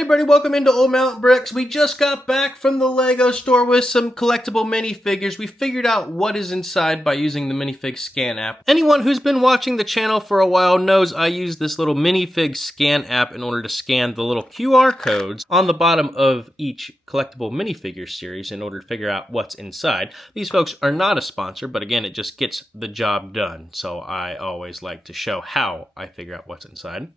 Hey everybody, welcome into Old Mountain Bricks. We just got back from the LEGO store with some collectible minifigures. We figured out what is inside by using the Minifig Scan app. Anyone who's been watching the channel for a while knows I use this little Minifig Scan app in order to scan the little QR codes on the bottom of each collectible minifigure series in order to figure out what's inside. These folks are not a sponsor, but again, it just gets the job done. So I always like to show how I figure out what's inside.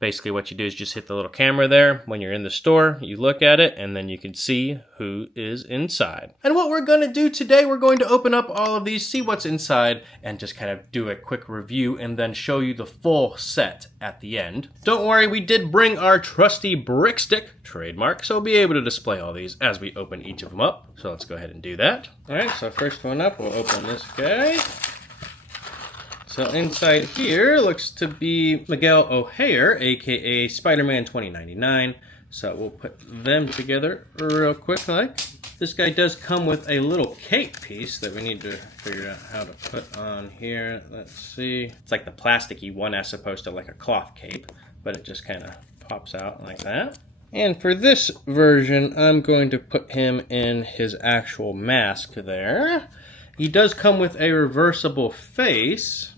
Basically what you do is just hit the little camera there. When you're in the store, you look at it, and then you can see who is inside. And what we're going to do today, we're going to open up all of these, see what's inside, and just kind of do a quick review, and then show you the full set at the end. Don't worry, we did bring our trusty brick stick, trademark, so we'll be able to display all these as we open each of them up. So let's go ahead and do that. All right, so first one up, we'll open this guy. So inside here looks to be Miguel O'Hare, aka Spider-Man 2099. So we'll put them together real quick like. This guy does come with a little cape piece that we need to figure out how to put on here. Let's see. It's like the plasticky one as opposed to like a cloth cape, but it just kind of pops out like that. And for this version, I'm going to put him in his actual mask there. He does come with a reversible face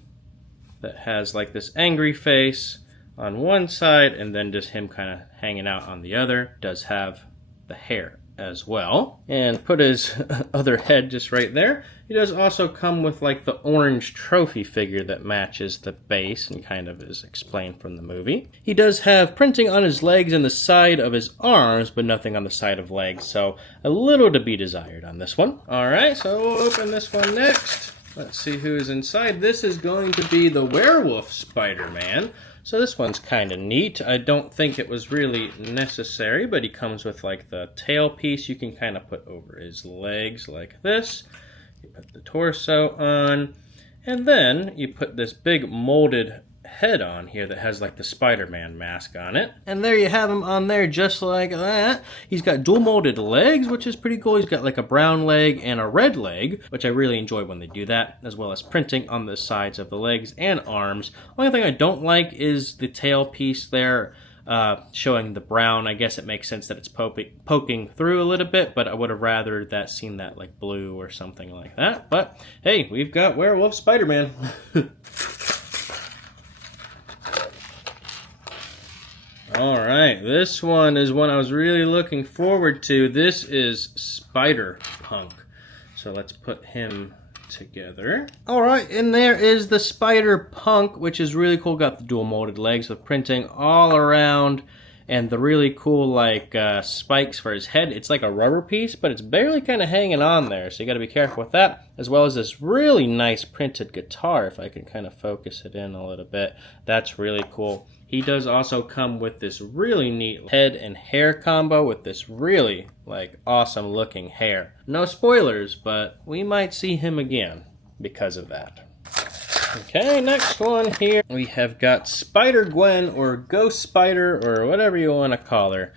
that has like this angry face on one side and then just him kind of hanging out on the other. Does have the hair as well. And put his other head just right there. He does also come with like the orange trophy figure that matches the base and kind of is explained from the movie. He does have printing on his legs and the side of his arms, but nothing on the side of legs, so a little to be desired on this one. Alright, so we'll open this one next. Let's see who is inside. This is going to be the Werewolf Spider-Man. So this one's kind of neat. I don't think it was really necessary, but he comes with like the tail piece you can kind of put over his legs like this. You put the torso on, and then you put this big molded head on here that has like the Spider-Man mask on it. And there you have him on there just like that. He's got dual molded legs, which is pretty cool. He's got like a brown leg and a red leg, which I really enjoy when they do that, as well as printing on the sides of the legs and arms. Only thing I don't like is the tail piece there, showing the brown. I guess it makes sense that it's poking through a little bit, but I would have rather that seen that like blue or something like that. But hey, we've got Werewolf Spider-Man. Alright, this one is one I was really looking forward to. This is Spider-Punk. So let's put him together. Alright, and there is the Spider-Punk, which is really cool. Got the dual molded legs with printing all around, and the really cool like spikes for his head. It's like a rubber piece, but it's barely kind of hanging on there, so you got to be careful with that. As well as this really nice printed guitar, if I can kind of focus it in a little bit. That's really cool. He does also come with this really neat head and hair combo with this really like awesome looking hair. No spoilers, but we might see him again because of that. Okay, next one here. We have got Spider-Gwen or Ghost Spider or whatever you want to call her.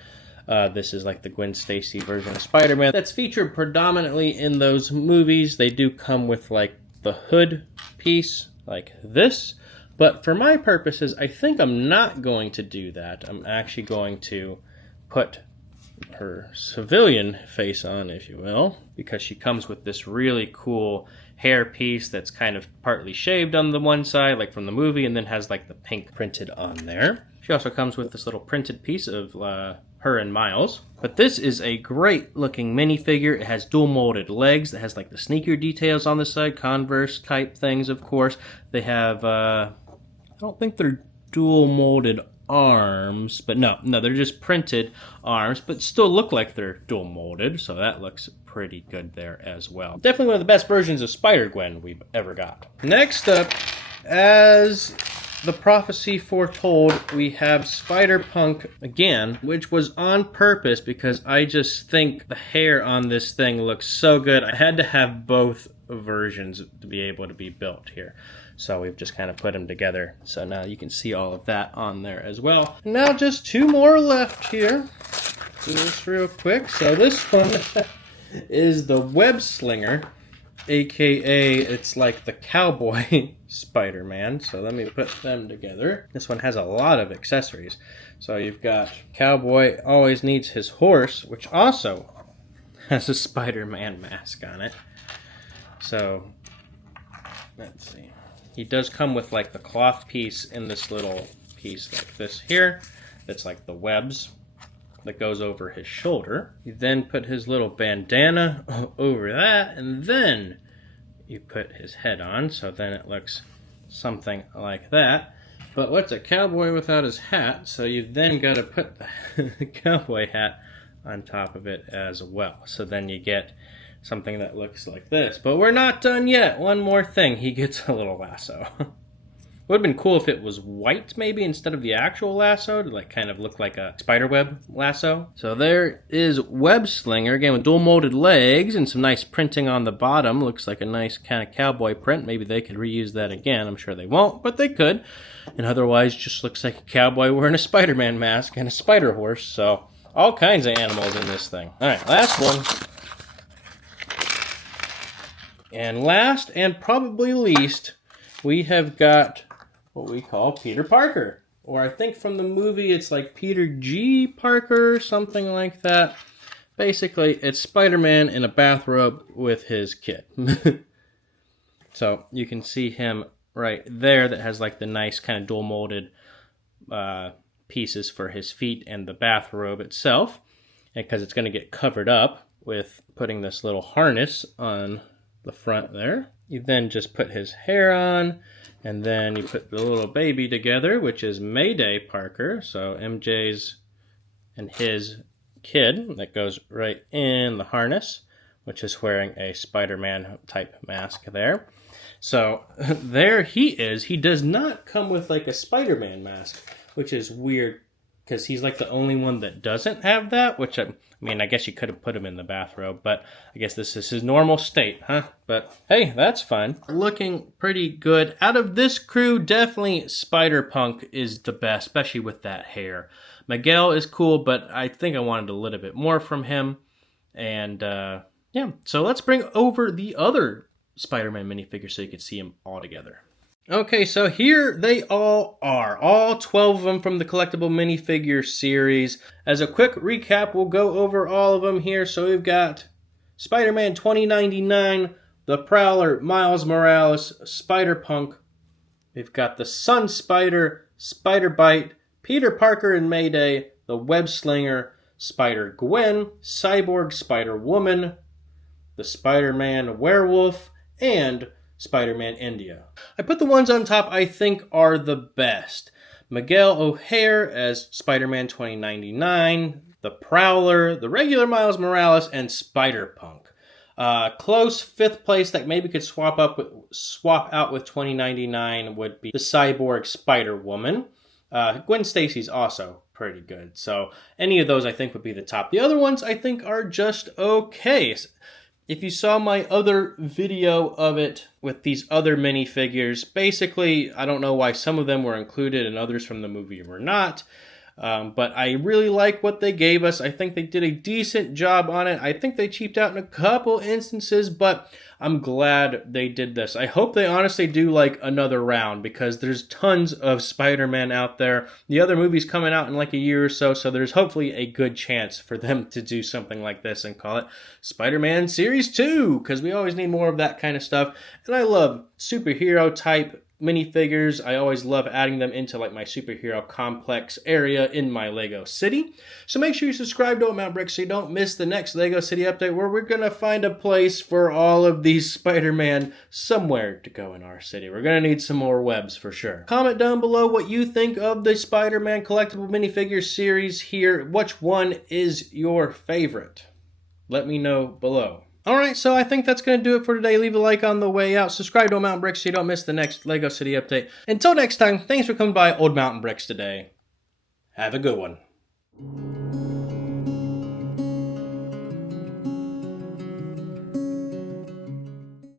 This is like the Gwen Stacy version of Spider-Man that's featured predominantly in those movies. They do come with like the hood piece like this. But for my purposes, I think I'm not going to do that. I'm actually going to put her civilian face on, if you will, because she comes with this really cool hair piece that's kind of partly shaved on the one side, like from the movie, and then has like the pink printed on there. She also comes with this little printed piece of her and Miles. But this is a great looking minifigure. It has dual molded legs. It has like the sneaker details on the side, Converse type things, of course. They have, I don't think they're dual molded arms, but no, they're just printed arms, but still look like they're dual molded, so that looks pretty good there as well. Definitely one of the best versions of Spider-Gwen we've ever got. Next up, as the prophecy foretold, we have Spider-Punk again, which was on purpose because I just think the hair on this thing looks so good. I had to have both versions to be able to be built here. So we've just kind of put them together. So now you can see all of that on there as well. And now just two more left here. Do this real quick. So this one is the Web-Slinger. aka it's like the cowboy Spider-Man. So let me put them together. This one has a lot of accessories. So you've got cowboy always needs his horse, which also has a Spider-Man mask on it. So let's see. He does come with like the cloth piece in this little piece like this here. That's like the webs that goes over his shoulder. You then put his little bandana over that, and then you put his head on, so then it looks something like that. But what's a cowboy without his hat? So you've then got to put the cowboy hat on top of it as well. So then you get something that looks like this. But we're not done yet. One more thing. He gets a little lasso. Would have been cool if it was white maybe instead of the actual lasso to like kind of look like a spiderweb lasso. So there is Webslinger, again with dual molded legs and some nice printing on the bottom. Looks like a nice kind of cowboy print. Maybe they could reuse that again. I'm sure they won't, but they could. And otherwise just looks like a cowboy wearing a Spider-Man mask and a spider horse. So all kinds of animals in this thing. All right, last one. And last and probably least, we have got what we call Peter Parker. Or I think from the movie it's like Peter G. Parker, something like that. Basically, it's Spider-Man in a bathrobe with his kid. So you can see him right there that has like the nice kind of dual molded pieces for his feet and the bathrobe itself. And because it's going to get covered up with putting this little harness on the front there. You then just put his hair on, and then you put the little baby together, which is Mayday Parker. So MJ's and his kid that goes right in the harness, which is wearing a Spider-Man type mask there. So there he is. He does not come with like a Spider-Man mask, which is weird because he's like the only one that doesn't have that, which I mean, I guess you could have put him in the bathrobe, but I guess this is his normal state, huh? But hey, that's fun. Looking pretty good. Out of this crew, definitely Spider-Punk is the best, especially with that hair. Miguel is cool, but I think I wanted a little bit more from him. And yeah, so let's bring over the other Spider-Man minifigures so you can see them all together. Okay, so here they all are, all 12 of them from the Collectible Minifigure series. As a quick recap, we'll go over all of them here. So we've got Spider-Man 2099, the Prowler, Miles Morales, Spider-Punk. We've got the Sun Spider, Spider-Byte, Peter Parker and Mayday, the Web-Slinger, Spider-Gwen, Cyborg, Spider-Woman, the Spider-Man Werewolf, and Spider-Man India. I put the ones on top I think are the best. Miguel O'Hare as Spider-Man 2099, the Prowler, the regular Miles Morales, and Spider-Punk. Close fifth place that maybe could swap out with 2099 would be the Cyborg Spider-Woman. Gwen Stacy's also pretty good. So any of those I think would be the top. The other ones I think are just okay. If you saw my other video of it with these other minifigures, basically, I don't know why some of them were included and others from the movie were not. But I really like what they gave us. I think they did a decent job on it. I think they cheaped out in a couple instances, but I'm glad they did this. I hope they honestly do like another round because there's tons of Spider-Man out there. The other movie's coming out in like a year or so, so there's hopefully a good chance for them to do something like this and call it Spider-Man Series 2 because we always need more of that kind of stuff. And I love superhero type minifigures. I always love adding them into like my superhero complex area in my LEGO city. So make sure you subscribe to Old Mount Bricks so you don't miss the next LEGO City update where we're going to find a place for all of these Spider-Man somewhere to go in our city. We're going to need some more webs for sure. Comment down below what you think of the Spider-Man collectible minifigure series here. Which one is your favorite? Let me know below. Alright, so I think that's going to do it for today. Leave a like on the way out. Subscribe to Old Mountain Bricks so you don't miss the next LEGO City update. Until next time, thanks for coming by Old Mountain Bricks today. Have a good one.